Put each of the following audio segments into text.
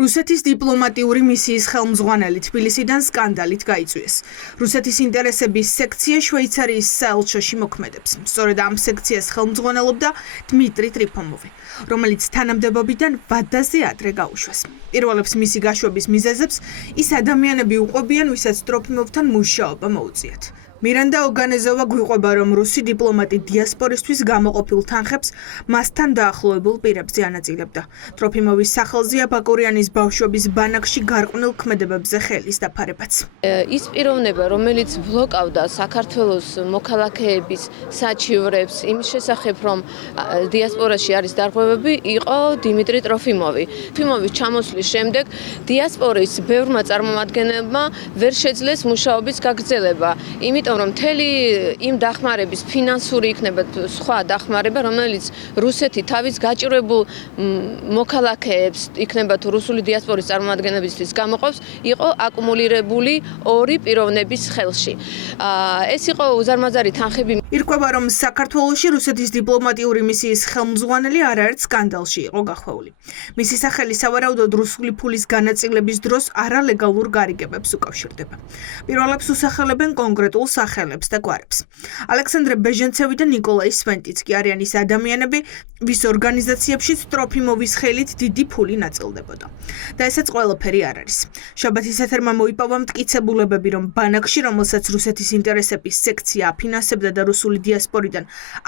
რუსეთის დიპლომატიური მისიის ხელმძღვანელი თბილისიდან სკანდალით გაიწვიეს. რუსეთის ინტერესების სექცია შვეიცარიის საელჩოში მოქმედებს. სწორედ ამ სექციას ხელმძღვანელობდა დმიტრი ტრიფონოვი, რომელიც თანამდებობიდან ვადაზე ადრე გაუშვეს. პირველებს მისი გაშვების მიზეზებს ის ადამიანები უყვებიან, ვისაც ტროფიმოვთან მუშაობა მოუწიათ. მირანდა ოგანეზოვა გვიყვება, რომ რუსი დიპლომატი დიასპორისთვის გამოყოფილ თანხებს მასთან დაახლოებულ პირებზე ანაწილებდა. ტროფიმოვის სახელზეა ბაკურიანის ბავშვობის ბანაკში გარყვნილ ქმედებებზე ხელის დაფარებაც. ის პიროვნება, რომელიც ბლოკავდა საქართველოს მოქალაქეების საჩივრებს იმის შესახებ, რომ დიასპორაში არის დარღვევები, იყო დიმიტრი ტროფიმოვი. ტროფიმოვის ჩამოსვლის შემდეგ დიასპორის ბევრმა წარმომადგენლებმა ვერ შეძლეს მუშაობის გაგრძელება. რომ მთელი იმ დახმარების ფინანსური იქნება სხვა დახმარება, რომელიც რუსეთი თავის გაჭირვებულ მოქალაქეებს იქნება თუ რუსული დიასპორის წარმომადგენლებისთვის გამოყოფს, იყო აკუმულირებული ორი პიროვნების ხელში. ეს იყო უზარმაზარი თანხები. ირკვევა, რომ საქართველოში რუსეთის დიპლომატიური მისიის ხელმძღვანელი არაერთ სკანდალში იყო გახვეული. მისი სახელი სავარაუდოდ რუსული ფულის განაწილების დროს არალეგალურ გარიგებებს უკავშირდება. პირველებს უსახელებენ კონკრეტულ სახელებს და გვარებს. ალექსანდრე ბეჟენცევი და ნიკოლაი სვენტიცკი არიან ის ადამიანები, ვის ორგანიზაციებშიც ტროფიმოვის ხელით დიდი ფული ნაწილდებოდა. და ესეც ყველაფერი არ არის. შაბათის ეთერმა მოიპოვა მტკიცებულებები, რომ ბანაკში, რომელსაც რუსეთის ინტერესების სექცია აფინანსებდა და რუსული დიასპორიდან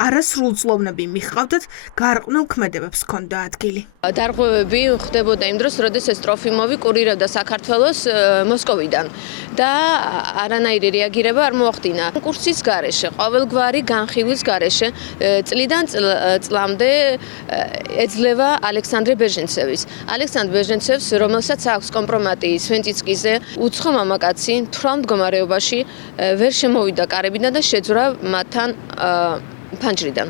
არასრულწლოვნები მიჰყავდათ, გარყვნილ ქმედებებს ჰქონდა ადგილი. დარღვევები ხდებოდა იმ დროს, როდესაც ტროფიმოვი კურირებდა საქართველოს მოსკოვიდან და არანაირი რეაგირება არ მოახდინა. კონკურსის გარეშე, ყოველგვარი განხილვის გარეშე წლიდან წლამდე ეძლევა ალექსანდრე ბეჟენცევის. ალექსანდრე ბეჟენცევს, რომელსაც აქვს კომპრომატი სვენტიცკიზე, უცხო მამაკაცი მთვრალ მდგომარეობაში ვერ შემოვიდა კარებიდან და შეძვრა მათთან ფანჯრიდან.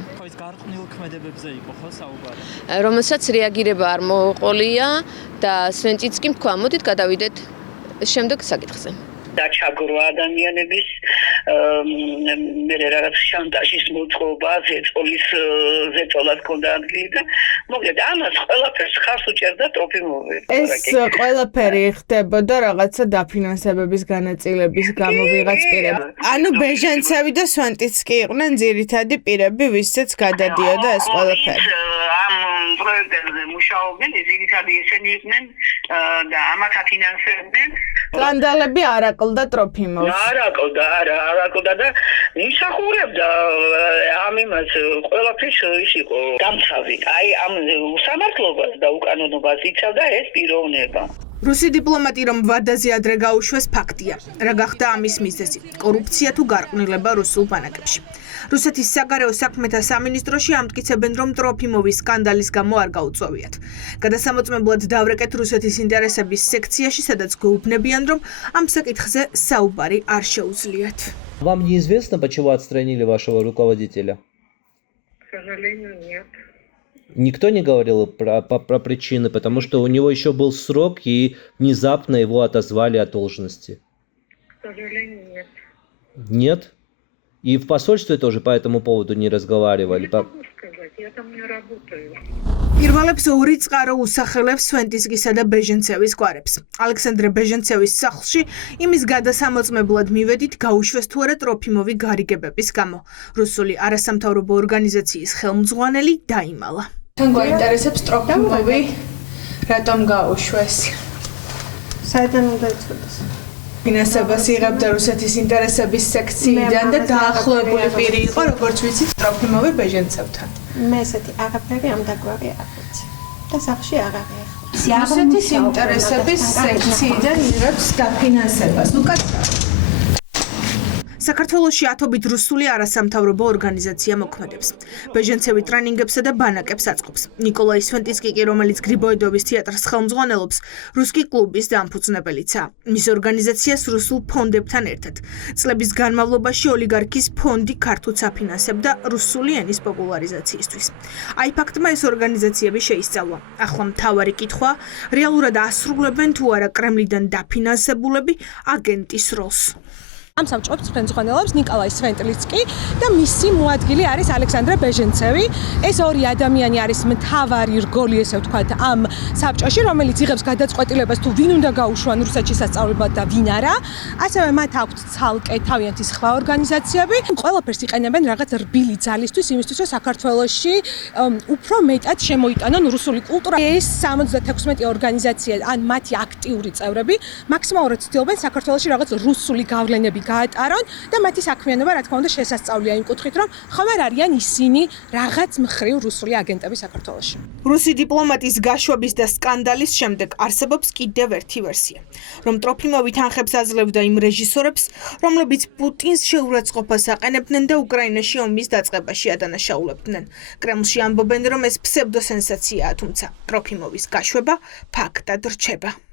რომელსაც რეაგირება არ მოუყოლია და სვენტიცკიმ თქვა, მოდით გადავიდეთ შემდეგ საკითხზე. დაჩაგრვა ადამიანების მე რაღაც შანტაჟის მოწყობა, ზეწოლას ჰქონდა ადგილი და მოკლედ ამას ყველაფერს ხარს უჭერდა ტროფიმოვი. ეს ყველაფერი ხდებოდა რაღაცა დაფინანსებების განაწილების გამო ვიღაც პირები. ანუ ბეჟენცევი და სვენტიცკი იყვნენ ძირითადი პირები, ვისაც გადადიოდა ეს ყველაფერი. ამ პროექტებზე მუშაობდნენ, ძირითადად ესენი იყვნენ და ამათ აფინანსებდნენ. სკანდალები არ აკლდა ტროფიმოვს. არ აკლდა და იმსახურებდა ამ იმას ყველაფრის ის იყო გამცავი. აი ამ უსამართლობას და უკანონობას იცავდა ეს პიროვნება. რუსი დიპლომატი რომ ვადაზე ადრე გაუშვეს ფაქტია. რა გახდა ამის მიზეზი? კორუფცია თუ გარყვნილება რუსულ ბანაკებში. რუსეთის საგარეო საქმეთა სამინისტროში ამტკიცებენ, რომ ტროფიმოვის სკანდალის გამო არ გაუწვევიათ. გადასამოწმებლად დავრეკეთ რუსეთის ინტერესების სექციაში, სადაც გვეუბნებიან, რომ ამ საკითხზე საუბარი არ შეუძლიათ. Вам неизвестно, почему отстранили вашего руководителя? К сожалению, нет. Никто не говорил про причины, потому что у него еще был срок, и внезапно его отозвали от должности. К сожалению, нет. Нет? И в посольстве тоже по этому поводу не разговаривали? Не могу сказать, я там не работаю. პირველებს ორი წყარო უსახელებს სვენტიცკისა და ბეჟენცევის გვარებს. ალექსანდრე ბეჟენცევის სახლში იმის გადასამოწმებლად მივედით, გაუშვეს თუ არა ტროფიმოვი გარიგებების გამო. რუსული არასამთავრობო ორგანიზაციის ხელმძღვანელი დაიმალა. თან გვაინტერესებს ტროფიმოვი რატომ გაუშვეს? საიდან უნდა იცოდეს? ფინანსებას იღებდა რუსეთის ინტერესების სექციიდან და დაახლოებული პირი იყო, როგორც ვიცით, ტროფიმოვი ბეჟენცევთან. მე ესეთი აღაფერი ამ დაგვარი არ ვიცი. და სახში არ არის. რუსეთის ინტერესების სექციიდან იღებს დაფინანსებას. საქართველოში ათობით რუსული არასამთავრობო ორგანიზაცია მოქმედებს. ბეჟენცევი ტრენინგებსა და ბანაკებს აწყობს. ნიკოლაი სვენტიცკი, რომელიც გრიბოედოვის თეატრს ხელმძღვანელობს, რუსკი კლუბის დამფუძნებელიცაა. მის ორგანიზაციას რუსულ ფონდებთან ერთად. წლების განმავლობაში ოლიგარქის ფონდი ქართულს აფინანსებდა რუსული ენის პოპულარიზაციისთვის. აი ფაქტმა ეს ორგანიზაციები შეისწავლა. ახლა მთავარი კითხვა, რეალურად ასრულებენ თუ არა კრემლიდან დაფინანსებულები აგენტის როლს. ამ საბჭოებს ხელმძღვანელობს ნიკოლაი სვენტლიცკი და მისი მოადგილე არის ალექსანდრე ბეჟენცევი. ეს ორი ადამიანი არის მთავარი რგოლი, ესე ვთქვათ, ამ საბჭოში, რომელიც იღებს გადაწყვეტილებას თუ ვინ უნდა გაუშვან რუსეთში სასწავლებლად და ვინ არა. ასევე მათ აქვთ ცალკე თავიანთი სხვა ორგანიზაციები. ყველაფერს იყენებენ რაღაც რბილი ძალისთვის, იმისთვის, რომ საქართველოში უფრო მეტად შემოიტანონ რუსული კულტურა. ეს 76 ორგანიზაცია ან მათი აქტიური წევრები მაქსიმალურად ცდილობენ საქართველოში რაღაც რუსული გავლენები გაატარონ და მათი საქმიანობა, რა თქმა უნდა, შესასწავლია იმ კუთხით, რომ ხომ არ არიან ისინი რაღაც მხრივ რუსული აგენტები საქართველოში. რუსი დიპლომატის გაშვების და სკანდალის შემდეგ არსებობს კიდევ ერთი ვერსია, რომ ტროფიმოვი თანხებს აძლევდა იმ რეჟისორებს, რომლებიც პუტინს შეურაცხყოფას აყენებდნენ და უკრაინაში ომის დაწყებაში ადანაშაულებდნენ. კრემლში ამბობენ, რომ ეს ფსევდოსენსაციაა, თუმცა ტროფიმოვის გაშვება ფაქტად რჩება.